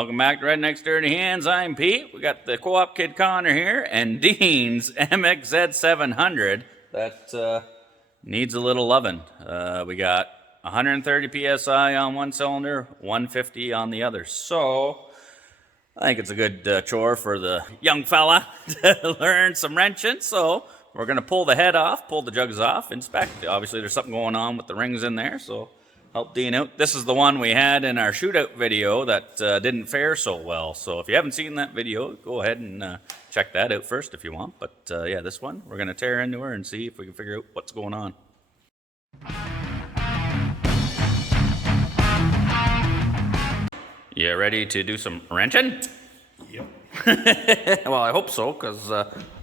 Welcome back to Redneck's Dirty Hands. I'm Pete. We got the co-op kid Connor here and Dean's MXZ 700 that needs a little loving. We got 130 psi on one cylinder, 150 on the other. So I think it's a good chore for the young fella to learn some wrenching. So we're going to pull the head off, pull the jugs off, inspect. Obviously there's something going on with the rings in there, so help Dean out. This is the one we had in our shootout video that didn't fare so well. So if you haven't seen that video, go ahead and check that out first if you want. But yeah, this one, we're going to tear into her and see if we can figure out what's going on. You ready to do some wrenching? Yep. Well, I hope so, because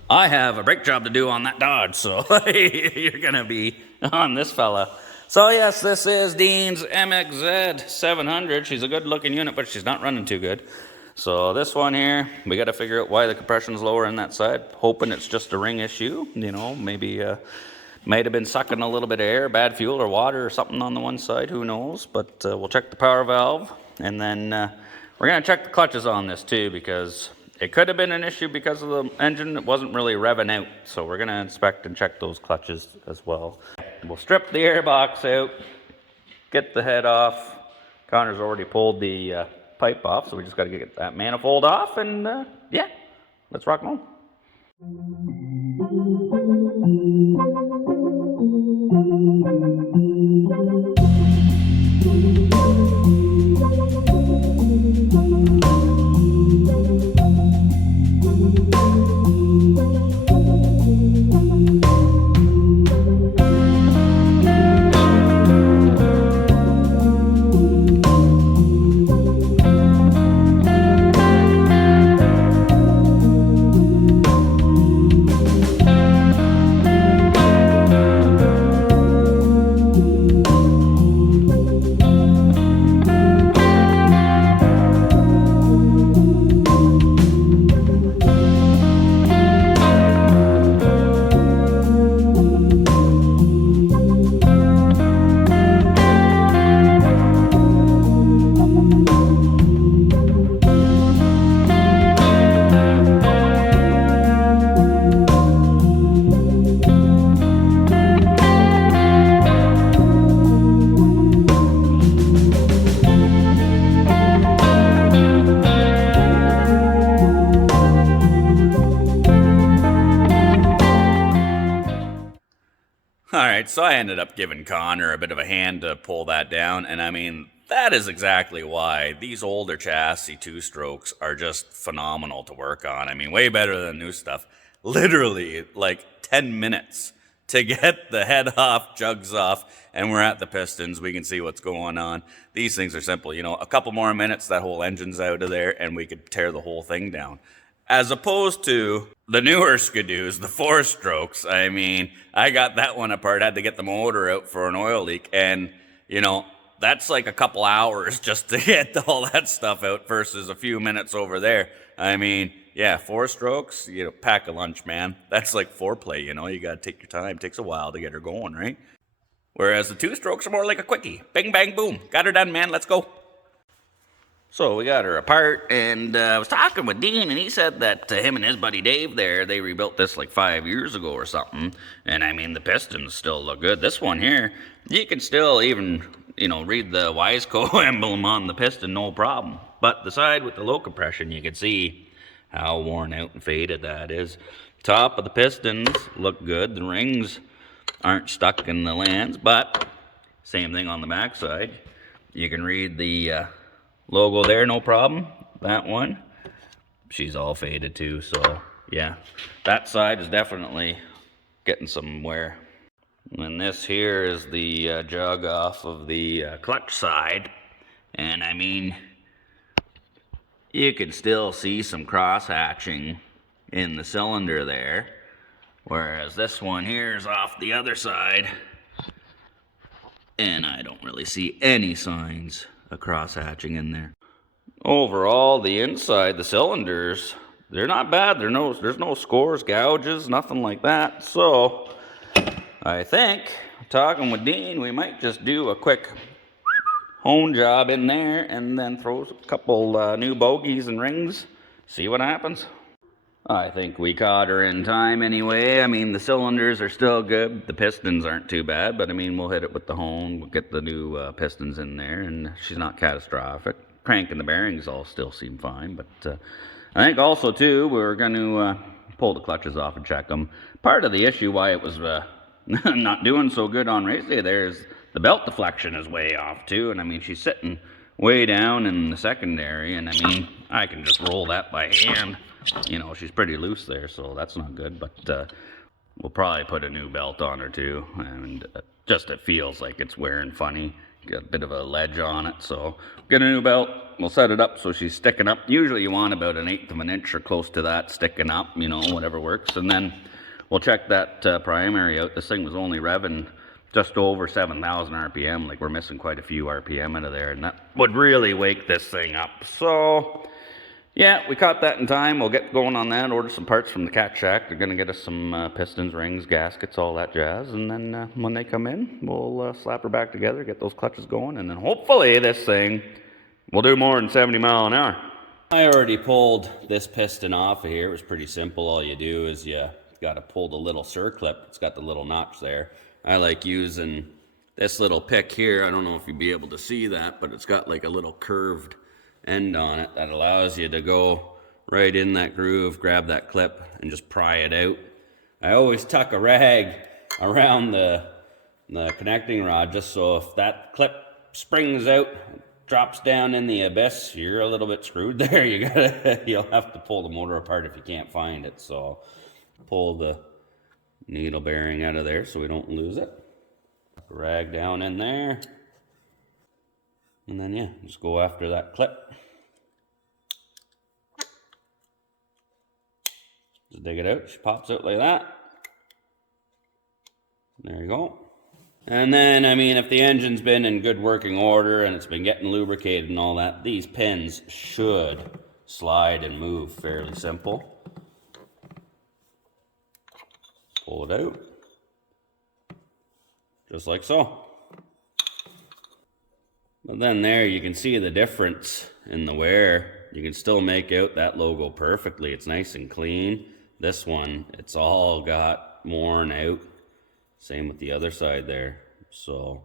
I have a brake job to do on that Dodge, so you're going to be on this fella. So yes, this is Dean's MXZ 700. She's a good looking unit, but she's not running too good. So this one here, we got to figure out why the compression's lower on that side. Hoping it's just a ring issue. You know, maybe might have been sucking a little bit of air, bad fuel or water or something on the one side, who knows. But we'll check the power valve, and then we're going to check the clutches on this too, because it could have been an issue because of the engine. It wasn't really revving out. So we're going to inspect and check those clutches as well. We'll strip the airbox out, get the head off. Connor's already pulled the pipe off, so we just got to get that manifold off, and yeah, let's rock and roll. Alright, so I ended up giving Connor a bit of a hand to pull that down, and I mean, that is exactly why these older chassis two-strokes are just phenomenal to work on. I mean, way better than new stuff. Literally, like 10 minutes to get the head off, jugs off, and we're at the pistons. We can see what's going on. These things are simple. You know, a couple more minutes, that whole engine's out of there, and we could tear the whole thing down. As opposed to the newer Skidoos, the 4-strokes. I mean, I got that one apart, had to get the motor out for an oil leak, and, you know, that's like a couple hours just to get all that stuff out versus a few minutes over there. I mean, yeah, 4-strokes, you know, pack a lunch, man. That's like foreplay, you know, you gotta take your time. It takes a while to get her going, right? Whereas the 2-strokes are more like a quickie. Bing, bang, boom. Got her done, man. Let's go. So we got her apart, and I was talking with Dean, and he said that him and his buddy Dave there, they rebuilt this like 5 years ago or something. And I mean, the pistons still look good. This one here, you can still even, you know, read the Wiseco emblem on the piston, no problem. But the side with the low compression, you can see how worn out and faded that is. Top of the pistons look good. The rings aren't stuck in the lands, but same thing on the back side. You can read the logo there, no problem. That one, she's all faded too, so yeah, that side is definitely getting some wear. And this here is the jug off of the clutch side, and I mean, you can still see some cross hatching in the cylinder there, whereas this one here is off the other side, and I don't really see any signs of cross hatching in there. Overall, the inside, the cylinders, they're not bad. There's no scores, gouges, nothing like that. So I think, talking with Dean, we might just do a quick hone job in there, and then throw a couple new bogeys and rings, see what happens. I think we caught her in time anyway. I mean, the cylinders are still good. The pistons aren't too bad, but I mean, we'll hit it with the hone. We'll get the new pistons in there, and she's not catastrophic. Crank and the bearings all still seem fine, but I think also, too, we're going to pull the clutches off and check them. Part of the issue why it was not doing so good on race day there is the belt deflection is way off, too. And I mean, she's sitting way down in the secondary, and I mean, I can just roll that by hand. You know, she's pretty loose there, so that's not good. But we'll probably put a new belt on her, too. And just it feels like it's wearing funny. Got a bit of a ledge on it, so get a new belt. We'll set it up so she's sticking up. Usually you want about 1/8 of an inch or close to that sticking up, you know, whatever works. And then we'll check that primary out. This thing was only revving just over 7,000 RPM. Like, we're missing quite a few RPM out of there, and that would really wake this thing up. So yeah, we caught that in time. We'll get going on that, order some parts from the Cat Shack. They're going to get us some pistons, rings, gaskets, all that jazz. And then when they come in, we'll slap her back together, get those clutches going, and then hopefully this thing will do more than 70 miles an hour. I already pulled this piston off of here. It was pretty simple. All you do is you got to pull the little circlip. It's got the little notch there. I like using this little pick here. I don't know if you'll be able to see that, but it's got like a little curved end on it that allows you to go right in that groove, grab that clip, and just pry it out. I always tuck a rag around the connecting rod just so if that clip springs out, drops down in the abyss, you're a little bit screwed there. You'll have to pull the motor apart if you can't find it. So pull the needle bearing out of there so we don't lose it. Rag down in there. And then, yeah, just go after that clip. Just dig it out. She pops out like that. There you go. And then, I mean, if the engine's been in good working order and it's been getting lubricated and all that, these pins should slide and move fairly simple. Pull it out. Just like so. But then there you can see the difference in the wear. You can still make out that logo perfectly. It's nice and clean. This one, it's all got worn out. Same with the other side there. So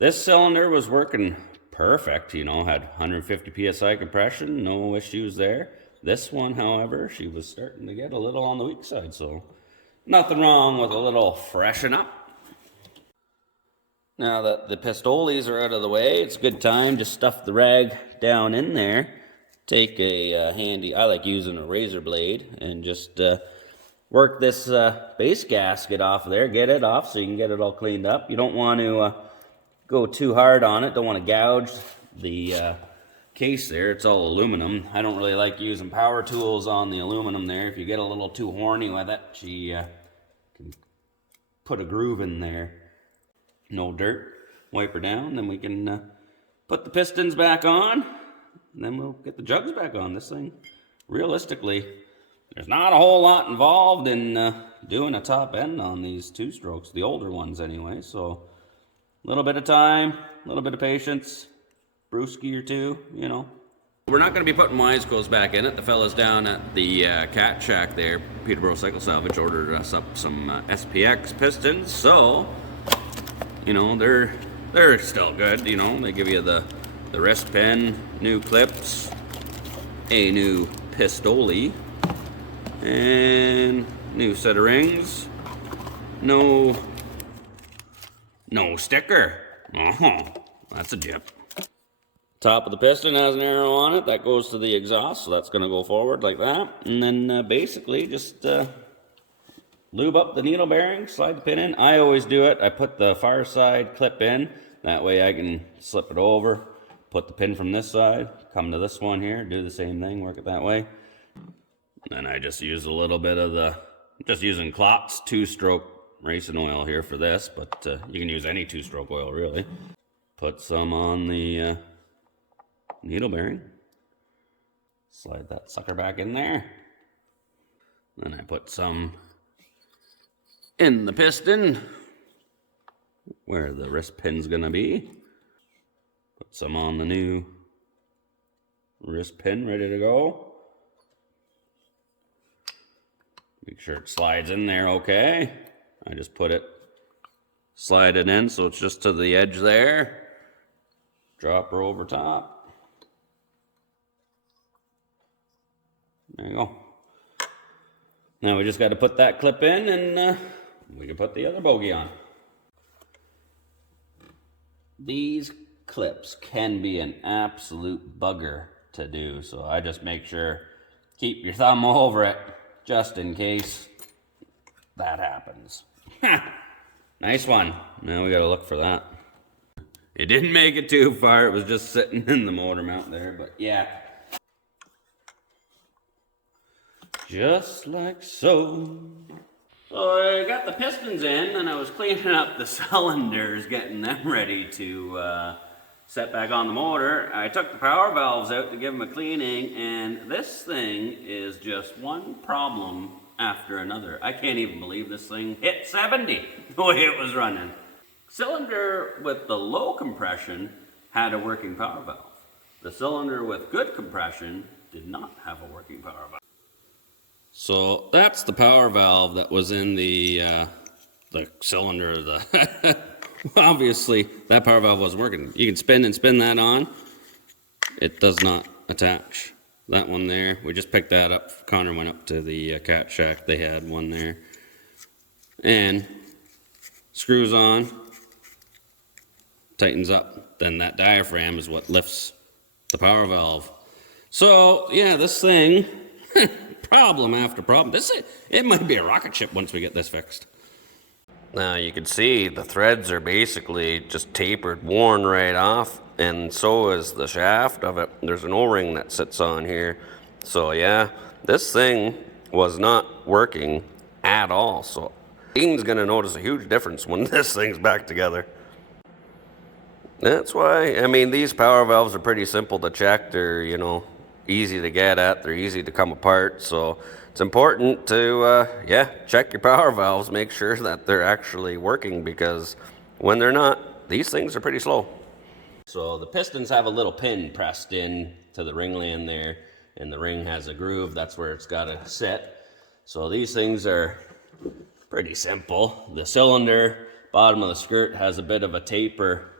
this cylinder was working perfect, you know, had 150 psi compression, no issues there. This one, however, she was starting to get a little on the weak side, so nothing wrong with a little freshen up. Now that the pistoles are out of the way, it's a good time to stuff the rag down in there. Take a handy, I like using a razor blade, and just work this base gasket off of there, get it off so you can get it all cleaned up. You don't want to go too hard on it, don't want to gouge the case there. It's all aluminum. I don't really like using power tools on the aluminum there. If you get a little too horny with it, she can put a groove in there. No dirt, wipe her down, then we can put the pistons back on, and then we'll get the jugs back on. This thing, realistically, there's not a whole lot involved in doing a top end on these two strokes, the older ones anyway, so a little bit of time, a little bit of patience, brewski or two, you know. We're not going to be putting Wiseco's back in it. The fellas down at the Cat Shack there, Peterborough Cycle Salvage, ordered us up some SPX Pistons, so you know, they're still good, you know. They give you the wrist pin, new clips, a new pistole, and new set of rings. No sticker. Oh, that's a dip. Top of the piston has an arrow on it. That goes to the exhaust, so that's going to go forward like that. And then basically just lube up the needle bearing, slide the pin in. I always do it. I put the far side clip in. That way I can slip it over, put the pin from this side, come to this one here, do the same thing, work it that way. Then I just use a little bit of just using Klotz 2-stroke racing oil here for this, but you can use any 2-stroke oil really. Put some on the needle bearing. Slide that sucker back in there. Then I put some in the piston where the wrist pin's gonna be. Put some on the new wrist pin, ready to go. Make sure it slides in there okay. I just slide it in so it's just to the edge there. Drop her over top. There you go. Now we just got to put that clip in and we can put the other bogey on. These clips can be an absolute bugger to do, so I just make sure, keep your thumb over it just in case that happens. Nice one. Now we got to look for that. It didn't make it too far, it was just sitting in the motor mount there, but yeah. Just like so. So I got the pistons in and I was cleaning up the cylinders, getting them ready to set back on the motor. I took the power valves out to give them a cleaning, and this thing is just one problem after another. I can't even believe this thing hit 70 the way it was running. Cylinder with the low compression had a working power valve. The cylinder with good compression did not have a working power valve. So that's the power valve that was in the cylinder. Obviously, that power valve wasn't working. You can spin and spin that on. It does not attach. That one there, we just picked that up. Connor went up to the cat shack. They had one there. And screws on, tightens up. Then that diaphragm is what lifts the power valve. So, yeah, this thing, problem after problem. It might be a rocket ship once we get this fixed. Now you can see the threads are basically just tapered, worn right off, and so is the shaft of it. There's an O-ring that sits on here. So yeah, this thing was not working at all. So Dean's gonna notice a huge difference when this thing's back together. That's why, I mean, these power valves are pretty simple to check. They're, easy to get at. They're easy to come apart. So it's important to, check your power valves, make sure that they're actually working, because when they're not, these things are pretty slow. So the pistons have a little pin pressed in to the ring land there, and the ring has a groove. That's where it's got to sit. So these things are pretty simple. The cylinder, bottom of the skirt, has a bit of a taper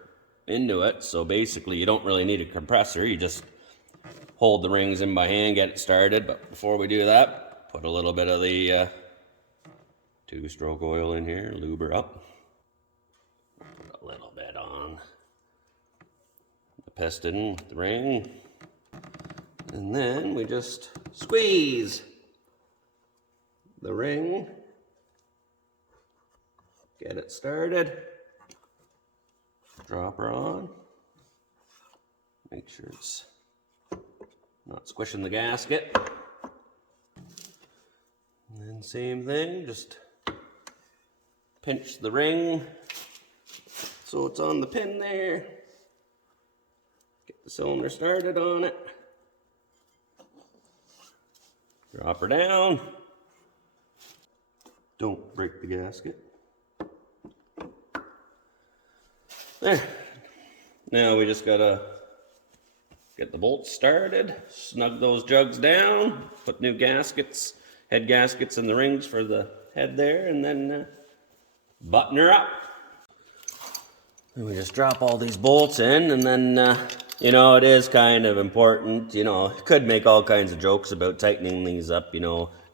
into it. So basically you don't really need a compressor. You just hold the rings in by hand, get it started. But before we do that, put a little bit of the two-stroke oil in here, lube her up. Put a little bit on the piston, the ring, and then we just squeeze the ring, get it started, drop her on, make sure it's not squishing the gasket. And then same thing, just pinch the ring so it's on the pin there. Get the cylinder started on it. Drop her down. Don't break the gasket. There. Now we just gotta get the bolts started, snug those jugs down, put new gaskets, head gaskets in the rings for the head there, and then button her up. And we just drop all these bolts in, and then, it is kind of important, could make all kinds of jokes about tightening these up,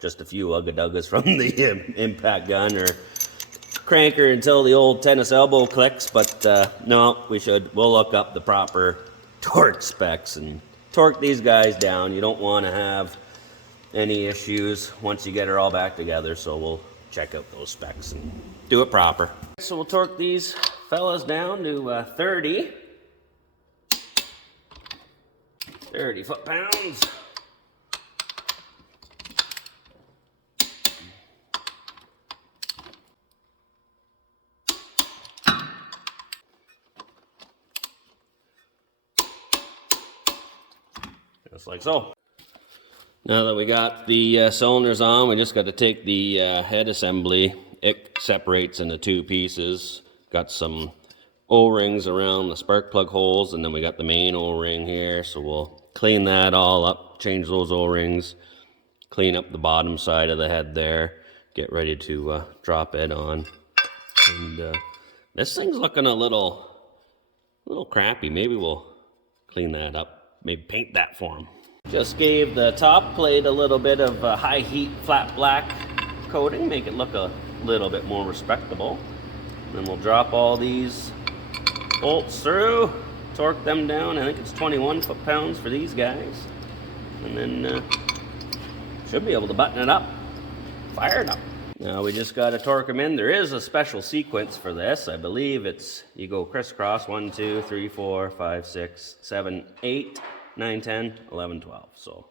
just a few ugga-duggas from the impact gun, or crank her until the old tennis elbow clicks, but no, we'll look up the proper torque specs and torque these guys down. You don't want to have any issues once you get her all back together, so we'll check out those specs and do it proper. So we'll torque these fellas down to 30 foot-pounds. Just like so. Now that we got the cylinders on, we just got to take the head assembly. It separates into two pieces. Got some O-rings around the spark plug holes, and then we got the main O-ring here, so we'll clean that all up, change those O-rings, clean up the bottom side of the head there, get ready to drop it on. And this thing's looking a little crappy. Maybe we'll clean that up, maybe paint that for him. Just gave the top plate a little bit of high heat flat black coating, make it look a little bit more respectable. Then we'll drop all these bolts through, torque them down. I think it's 21 foot-pounds for these guys. And then should be able to button it up, fire it up. Now we just got to torque them in. There is a special sequence for this. I believe it's, you go crisscross, 1, 2, 3, 4, 5, 6, 7, 8, 9, 10, 11, 12. So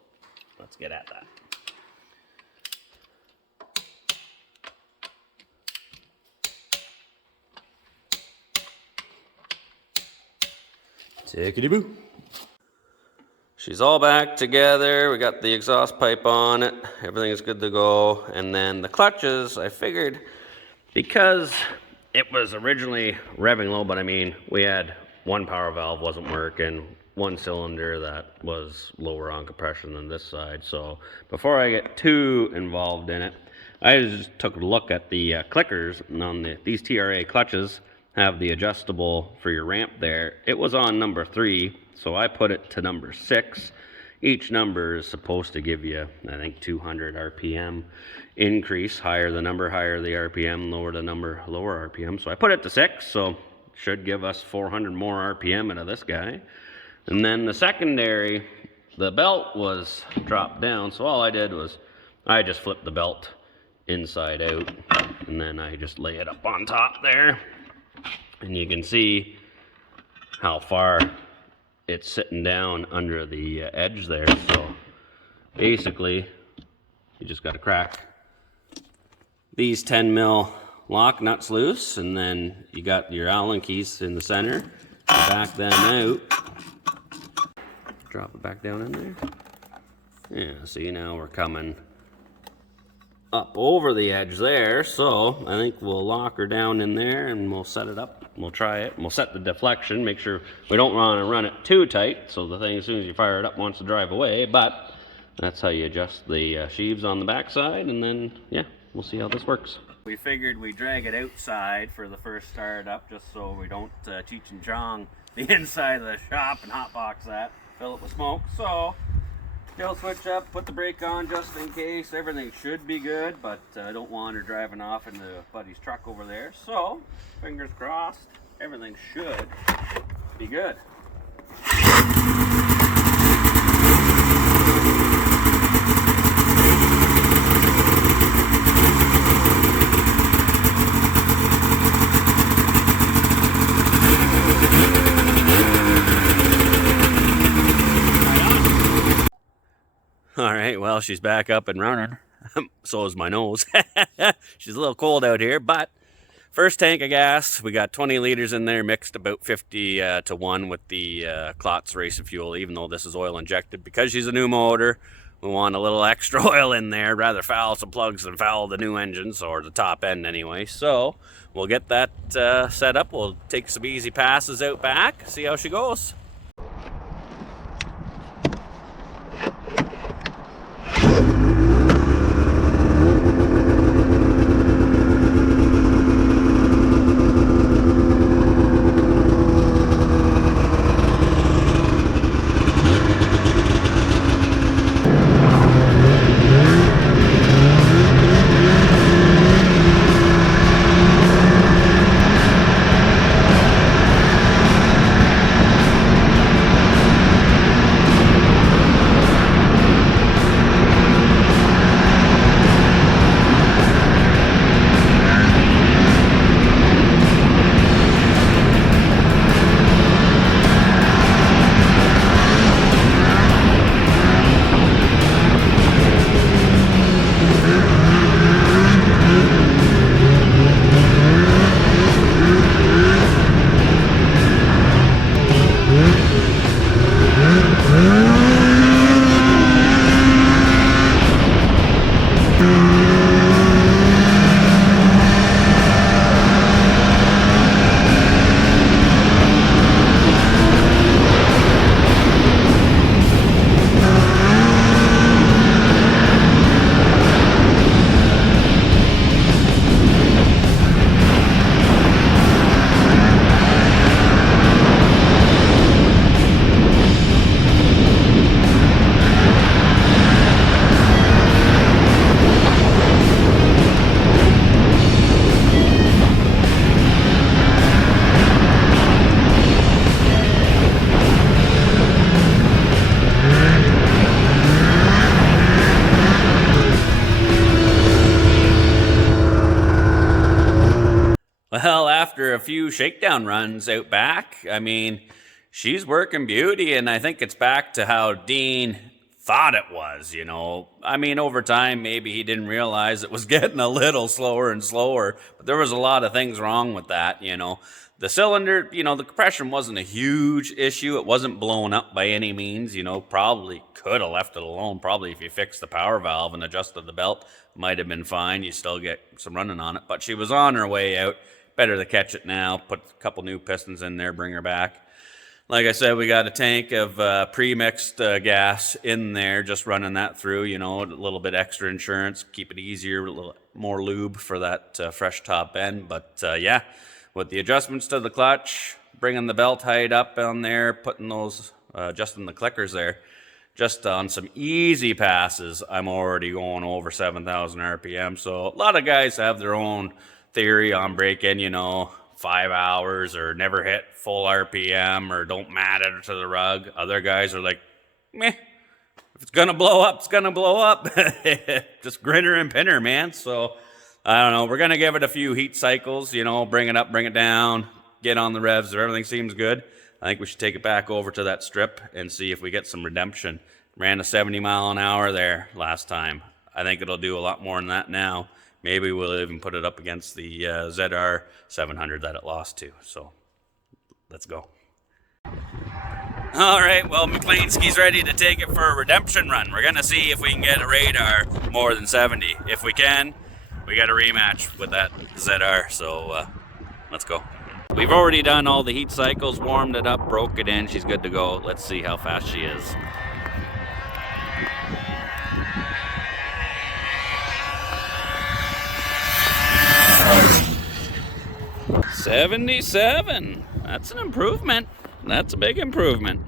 let's get at that. Tickety-boo. She's all back together. We got the exhaust pipe on it. Everything is good to go. And then the clutches, I figured, because it was originally revving low, but I mean, we had one power valve wasn't working, one cylinder that was lower on compression than this side. So before I get too involved in it, I just took a look at the clickers on these TRA clutches. Have the adjustable for your ramp there. It was on number 3, so I put it to number 6. Each number is supposed to give you, I think, 200 RPM increase. Higher the number, higher the RPM, lower the number, lower RPM. So I put it to 6, so should give us 400 more RPM out of this guy. And then the secondary, the belt was dropped down, so all I did was I just flipped the belt inside out, and then I just lay it up on top there. And you can see how far it's sitting down under the edge there. So basically, you just got to crack these 10 mil lock nuts loose, and then you got your Allen keys in the center. You back them out. Drop it back down in there. Yeah, see, now we're coming up over the edge there, so I think we'll lock her down in there and we'll set it up. We'll try it. We'll set the deflection, make sure we don't want to run it too tight, so the thing, as soon as you fire it up, wants to drive away. But that's how you adjust the sheaves on the backside, and then yeah, we'll see how this works. We figured we'd drag it outside for the first start up, just so we don't Cheech and Chong the inside of the shop and hotbox that, fill it with smoke. So kill switch up, put the brake on just in case. Everything should be good, but I don't want her driving off into Buddy's truck over there. So, fingers crossed, everything should be good. All right, well, she's back up and running. So is my nose. She's a little cold out here, but first tank of gas, we got 20 liters in there, mixed about 50 to 1 with the Klotz race of fuel, even though this is oil injected. Because she's a new motor, we want a little extra oil in there, rather foul some plugs than foul the new engines, or the top end anyway. So we'll get that set up. We'll take some easy passes out back, see how she goes. few shakedown runs out back. I mean, she's working beauty, and I think it's back to how Dean thought it was, you know. I mean, over time, maybe he didn't realize it was getting a little slower and slower, but there was a lot of things wrong with that, you know. The cylinder, you know, the compression wasn't a huge issue. It wasn't blown up by any means, you know. Probably could have left it alone. Probably if you fixed the power valve and adjusted the belt, might have been fine. You still get some running on it. But she was on her way out. Better to catch it now. Put a couple new pistons in there, bring her back. Like I said, we got a tank of pre-mixed gas in there, just running that through, you know, a little bit extra insurance, keep it easier, a little more lube for that fresh top end. But yeah, with the adjustments to the clutch, bringing the belt height up on there, putting those, adjusting the clickers there, just on some easy passes, I'm already going over 7,000 RPM. So a lot of guys have their own theory on break-in, you know, 5 hours or never hit full RPM or don't matter to the rug. Other guys are like, meh, if it's gonna blow up, it's gonna blow up. Just grinner and pinner, man. So I don't know, we're gonna give it a few heat cycles, you know, bring it up, bring it down, get on the revs. If everything seems good, I think we should take it back over to that strip and see if we get some redemption. Ran a 70 mile an hour there last time. I think it'll do a lot more than that now. Maybe we'll even put it up against the ZR 700 that it lost to. So let's go. All right, well, McLeanski's ready to take it for a redemption run. We're gonna see if we can get a radar more than 70. If we can, we got a rematch with that ZR, so let's go. We've already done all the heat cycles, warmed it up, broke it in. She's good to go. Let's see how fast she is. 77. That's an improvement. That's a big improvement.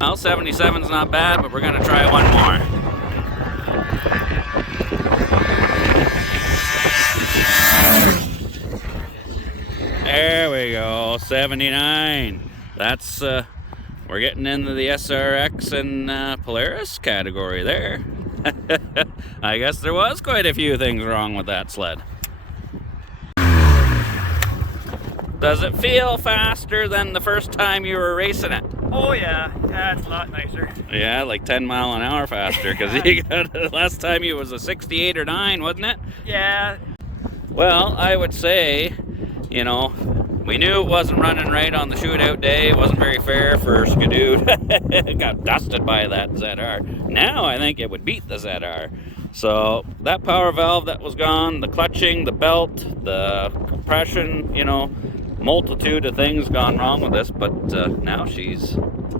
Well, 77's not bad, but we're gonna try one more. There we go, 79. That's, we're getting into the SRX and Polaris category there. I guess there was quite a few things wrong with that sled. Does it feel faster than the first time you were racing it? Oh yeah, it's a lot nicer. Yeah, like 10 mile an hour faster, because you got last time you was a 68 or 9, wasn't it? Yeah. Well, I would say, you know, we knew it wasn't running right on the shootout day. It wasn't very fair for Skidoo. It got dusted by that ZR. Now I think it would beat the ZR. So that power valve that was gone, the clutching, the belt, the compression, you know, multitude of things gone wrong with this, but now she's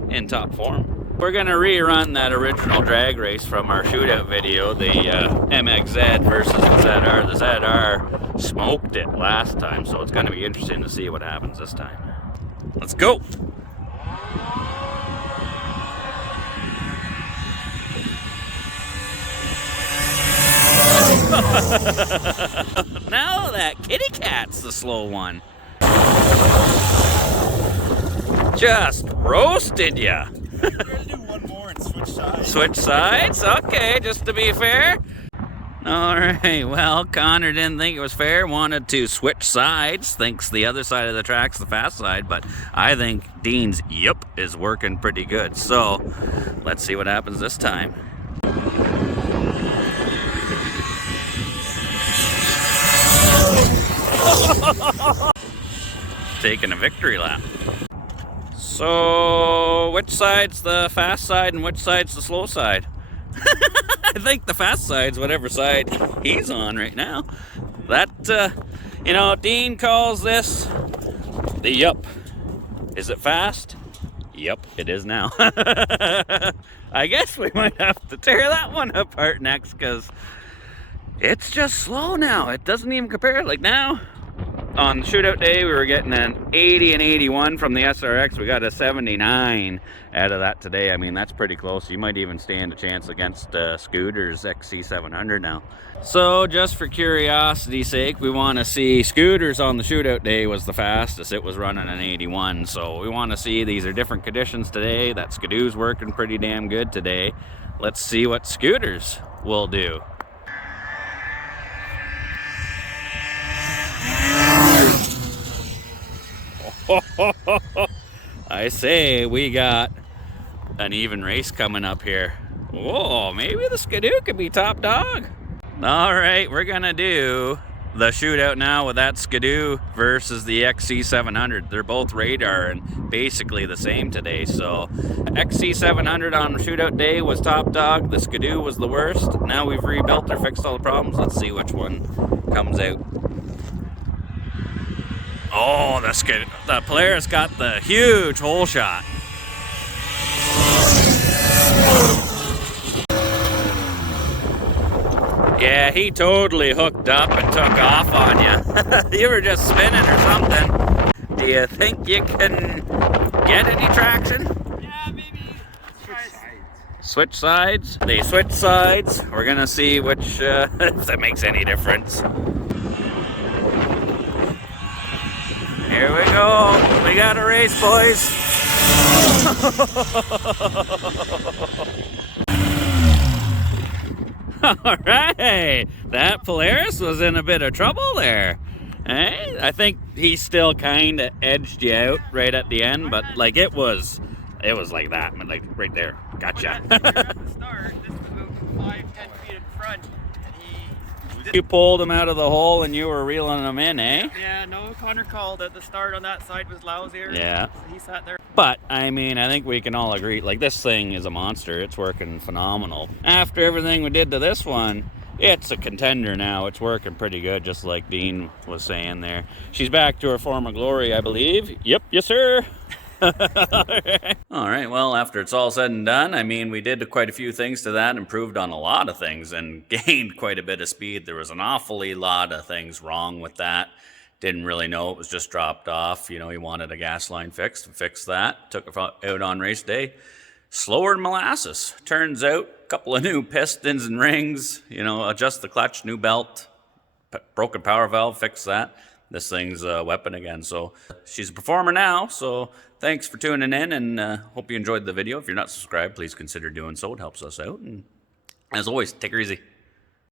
in top form. We're gonna rerun that original drag race from our shootout video, the MXZ versus the ZR. The ZR smoked it last time, so it's gonna be interesting to see what happens this time. Let's go. Now that kitty cat's the slow one. Just roasted ya. We're gonna do one more and switch sides. Switch sides? Okay, just to be fair. Alright, well, Connor didn't think it was fair, wanted to switch sides, thinks the other side of the track's the fast side, but I think Dean's yep is working pretty good. So, let's see what happens this time. Taking a victory lap. So, which side's the fast side and which side's the slow side? I think the fast side's whatever side he's on right now. That, you know, Dean calls this the yup. Is it fast? Yep, it is now. I guess we might have to tear that one apart next, because it's just slow now. It doesn't even compare. Like now, on the shootout day, we were getting an 80 and 81 from the SRX. We got a 79 out of that today. I mean, that's pretty close. You might even stand a chance against Scooter's XC700 now. So, just for curiosity's sake, we want to see Scooter's on the shootout day was the fastest. It was running an 81. So, we want to see these are different conditions today. That Skidoo's working pretty damn good today. Let's see what Scooter's will do. I say we got an even race coming up here. Whoa, maybe the Skidoo could be top dog. All right, we're gonna do the shootout now with that Skidoo versus the XC700. They're both radar and basically the same today. So XC700 on shootout day was top dog. The Skidoo was the worst. Now we've rebuilt or fixed all the problems. Let's see which one comes out. Oh, the Polaris got the huge hole shot. Yeah, he totally hooked up and took off on you. You were just spinning or something. Do you think you can get any traction? Yeah, maybe. Switch sides? They switch sides. We're gonna see which, if that makes any difference. Here we go. We got a race, boys. All right, that Polaris was in a bit of trouble there. Hey, I think he still kind of edged you out right at the end, but like it was like that, like right there. Gotcha. At the start, this was about 5-10 feet in front, and You pulled him out of the hole and you were reeling him in, eh? yeah, no, Connor called it. The start on that side was lousier. Yeah. So he sat there. But, I mean, I think we can all agree, like, this thing is a monster. It's working phenomenal. After everything we did to this one, it's a contender now. It's working pretty good, just like Dean was saying there. She's back to her former glory, I believe. Yep, yes, sir. All right, well, after it's all said and done, I mean, we did quite a few things to that, improved on a lot of things, and gained quite a bit of speed. There was an awfully lot of things wrong with that. Didn't really know it was just dropped off. You know, he wanted a gas line fixed and fixed that. Took it out on race day. Slower than molasses. Turns out, a couple of new pistons and rings, you know, adjust the clutch, new belt, broken power valve, fix that. This thing's a weapon again. So she's a performer now. So thanks for tuning in, and hope you enjoyed the video. If you're not subscribed, please consider doing so. It helps us out. And as always, take her easy.